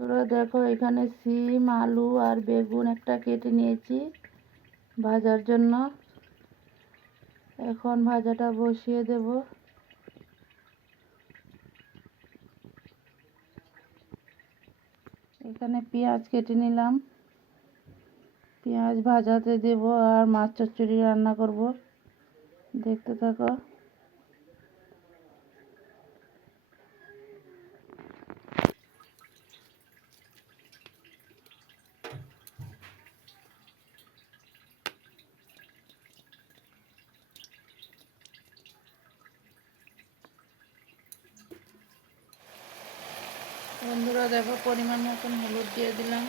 বন্ধুরা দেখো, এখানে সিম, আলু আর বেগুন একটা কেটে নিয়েছি ভাজার জন্য। এখন ভাজাটা বসিয়ে দেব। এখানে পেঁয়াজ কেটে নিলাম, পেঁয়াজ ভাজাতে দেব আর মাছ চচ্চড়ি রান্না করব। দেখতে থাকো। বন্ধুরা দেখো, পরিমাণ মতন হলুদ দিয়ে দিলাম।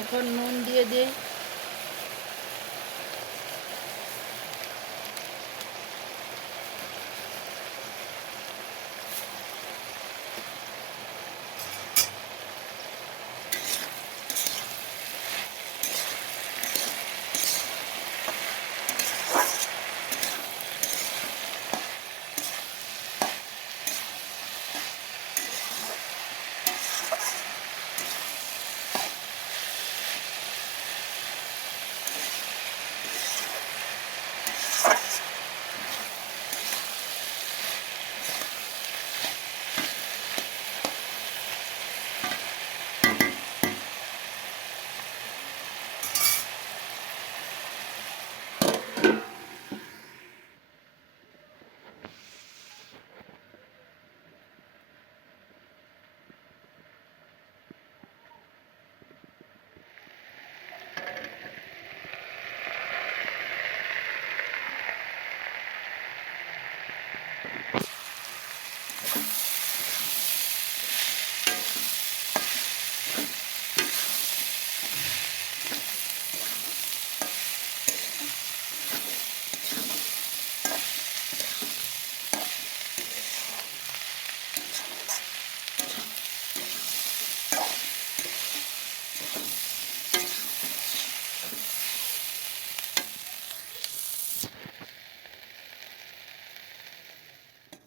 এখন নুন দিয়ে দিই।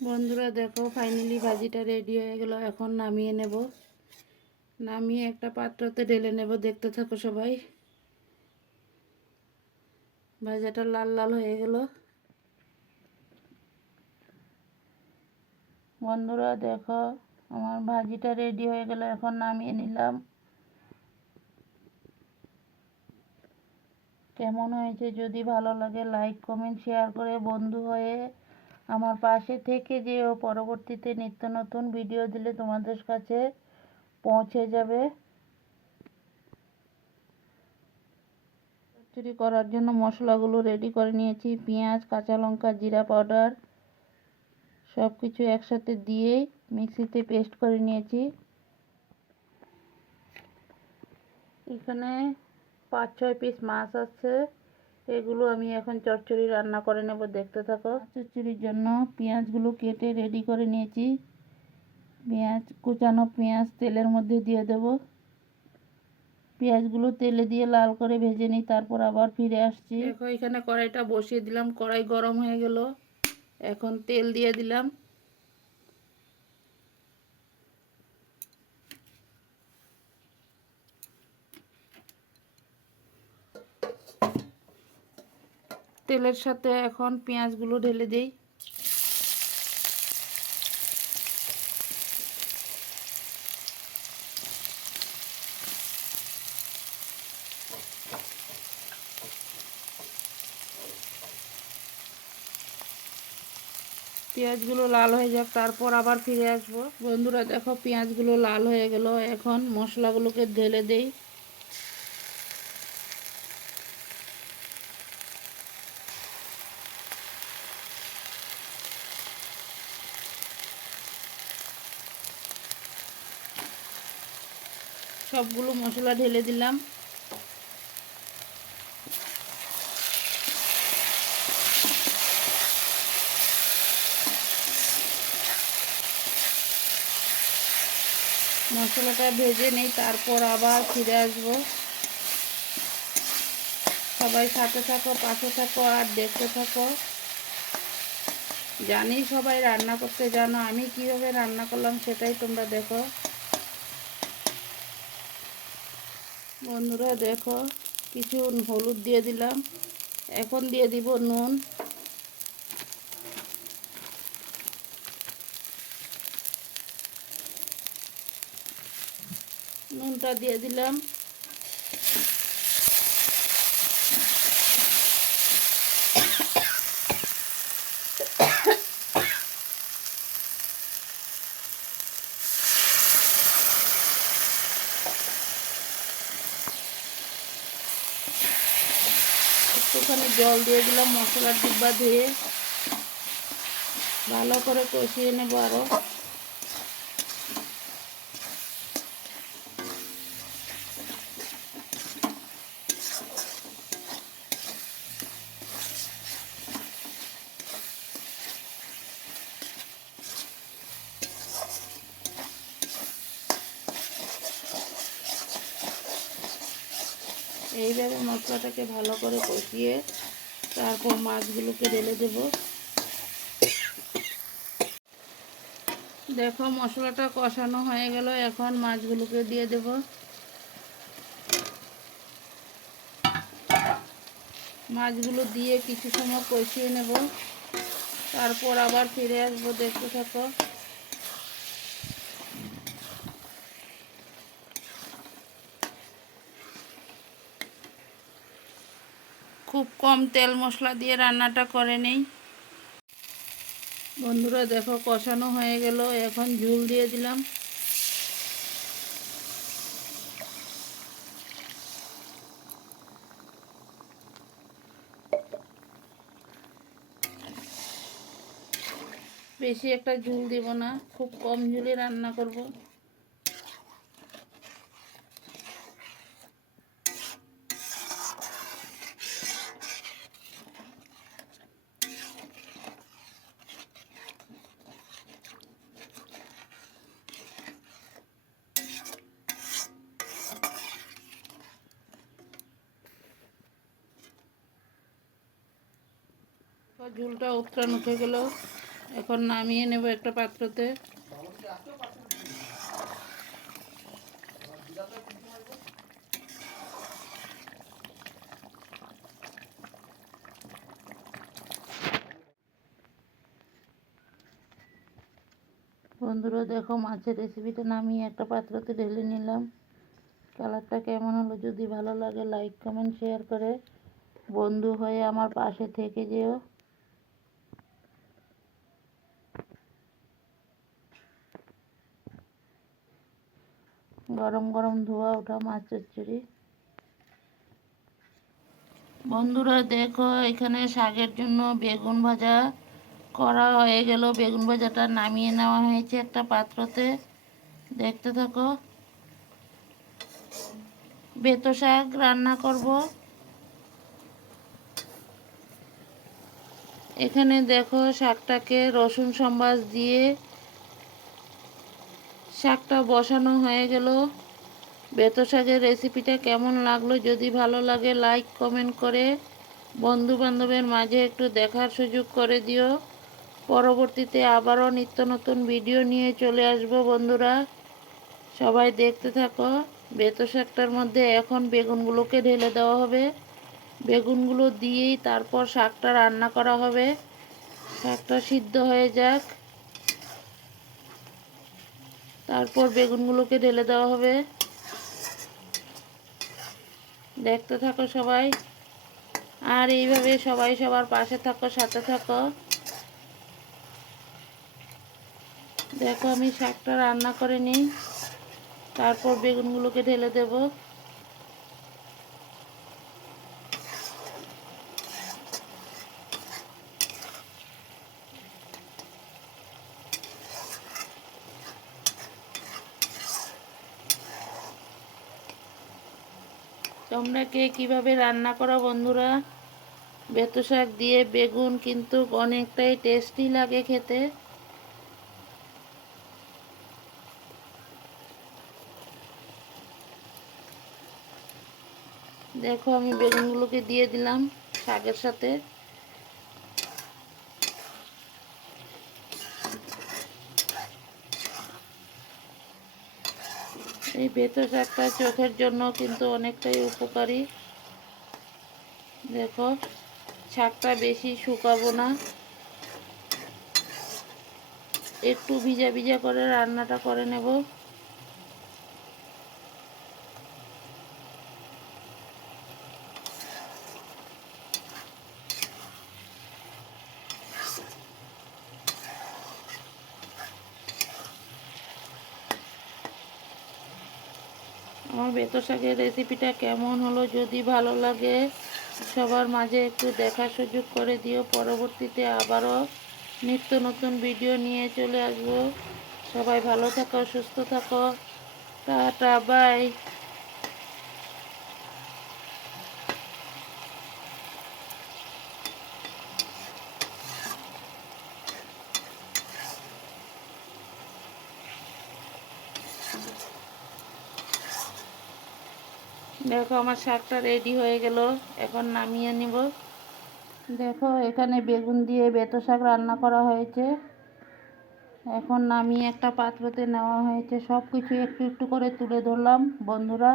বন্ধুরা দেখো, ফাইনালি ভাজিটা রেডি হয়ে গেল। এখন নামিয়ে নেব। নামিয়ে একটা পাত্রতে ঢেলে নেব। দেখতে থাকো সবাই। ভাজাটা লাল লাল হয়ে গেল। বন্ধুরা দেখো, আমার ভাজিটা রেডি হয়ে গেল। এখন নামিয়ে নিলাম। কেমন হয়েছে যদি ভালো লাগে লাইক কমেন্ট শেয়ার করে বন্ধু হয়ে আমার পাশে থেকে যেও। পরবর্তীতে নিত্য নতুন ভিডিও দিলে তোমাদের কাছে পৌঁছে যাবে। চচ্চড়ি করার জন্য মশলাগুলো রেডি করে নিয়েছি। পেঁয়াজ, কাঁচা লঙ্কা, জিরা পাউডার সব কিছু একসাথে দিয়েই মিক্সিতে পেস্ট করে নিয়েছি। এখানে 5-6 পিস মাছ আছে। এগুলো আমি এখন চচ্চড়ি রান্না করে নেব। দেখতে থাকো। চচ্চড়ির জন্য পেঁয়াজগুলো কেটে রেডি করে নিয়েছি। কুচানো পেঁয়াজ তেলের মধ্যে দিয়ে দেব। পেঁয়াজগুলো তেলে দিয়ে লাল করে ভেজে নিই, তারপর আবার ফিরে আসছি। দেখো, এখানে কড়াইটা বসিয়ে দিলাম। কড়াই গরম হয়ে গেল। এখন তেল দিয়ে দিলাম। তেলের সাথে এখন পেঁয়াজগুলো ঢেলে দিই। পেঁয়াজগুলো লাল হয়ে যাক, তারপর আবার ফিরে আসব। বন্ধুরা দেখো, পেঁয়াজগুলো লাল হয়ে গেল। এখন মশলাগুলোকে ঢেলে দেই। সবগুলো মশলা ঢেলে দিলাম। মশলাটা ভেজে নেই, তারপর আবার ফিরে আসব। সবাই সাথে থাকো, পাশে থাকো আর দেখতে থাকো। জানি সবাই রান্না করতে জানো, আমি কিভাবে রান্না করলাম সেটাই তোমরা দেখো। বন্ধুরা দেখো, কিছু হলুদ দিয়ে দিলাম, এখন দিয়ে দিব নুন। নুনটা দিয়ে দিলাম। একটুখানি জল দিয়ে দিলাম মশলার ডিব্বা ধুয়ে, ভালো করে কষিয়ে নেব আরও। এইভাবে মশলাটাকে ভালো করে কষিয়ে তারপর মাছগুলোকে ঢেলে দেব। দেখো মশলাটা কষানো হয়ে গেল, এখন মাছগুলোকে দিয়ে দেব। মাছগুলো দিয়ে কিছু সময় কষিয়ে নেব, তারপর আবার ফিরে আসবো, দেখতে থাকো। খুব কম তেল মশলা দিয়ে রান্নাটা করে নেই। বন্ধুরা দেখো কষানো হয়ে গেল, এখন ঝোল দিয়ে দিলাম। বেশি একটা ঝোল দিব না, খুব কম ঝোলে রান্না করব। ঝোলটা উত্তরান উঠে গেল, এখন নামিয়ে নেব একটা পাত্রতে। বন্ধুরা দেখো মাছের রেসিপিটা নামিয়ে একটা পাত্রতে ঢেলে নিলাম। কালারটা কেমন হলো, যদি ভালো লাগে লাইক কমেন্ট শেয়ার করে বন্ধু হয়ে আমার পাশে থেকে যেও। গরম গরম ধোয়া ওঠা মাছ চচ্চড়ি। বন্ধুরা দেখো এখানে শাকের জন্য বেগুন ভাজা করা হয়ে গেল, বেগুন ভাজাটা নামিয়ে নেওয়া হয়েছে একটা পাত্রতে, দেখতে থাকো। বেতো শাক রান্না করব। এখানে দেখো শাকটাকে রসুন সম্বাস দিয়ে শাকটা বসানো হয়ে গেল। বেতো শাকের রেসিপিটা কেমন লাগলো, যদি ভালো লাগে লাইক কমেন্ট করে বন্ধু বান্ধবের মাঝে একটু দেখার সুযোগ করে দিও। পরবর্তীতে আবারও নিত্য নতুন ভিডিও নিয়ে চলে আসবো বন্ধুরা, সবাই দেখতে থাকো। বেতো শাকটার মধ্যে এখন বেগুনগুলোকে ঢেলে দেওয়া হবে, বেগুনগুলো দিয়েই তারপর শাকটা রান্না করা হবে। শাকটা সিদ্ধ হয়ে যাক, তারপর বেগুনগুলোকে ঢেলে দেওয়া হবে। দেখতে থাকো সবাই, আর এইভাবে সবাই সবার পাশে থাকো, সাথে থাকো। দেখো আমি শাকটা রান্না করে নিই, তারপর বেগুনগুলোকে ঢেলে দেব। তোমরা কে কীভাবে রান্না করো বন্ধুরা? বেতো শাক দিয়ে বেগুন কিন্তু অনেকটাই টেস্টি লাগে খেতে। দেখো আমি বেগুনগুলোকে দিয়ে দিলাম শাকের সাথে। এই বেতো শাকটা চোখের জন্য কিন্তু অনেকটাই উপকারী। দেখো, শাকটা বেশি শুকাবো না, একটু ভিজা ভিজা করে রান্নাটা করে নেব। আমার বেতো শাকের রেসিপিটা কেমন হলো, যদি ভালো লাগে সবার মাঝে একটু দেখার সুযোগ করে দিও। পরবর্তীতে আবারও নিত্য নতুন ভিডিও নিয়ে চলে আসবো। সবাই ভালো থাকো, সুস্থ থাকো, টাটা, বাই। দেখো, আমার শাকটা রেডি হয়ে গেল, এখন নামিয়ে নিব। দেখো, এখানে বেগুন দিয়ে বেতো শাক রান্না করা হয়েছে, এখন নামিয়ে একটা পাত্রতে নেওয়া হয়েছে। সব কিছু একটু একটু করে তুলে ধরলাম বন্ধুরা।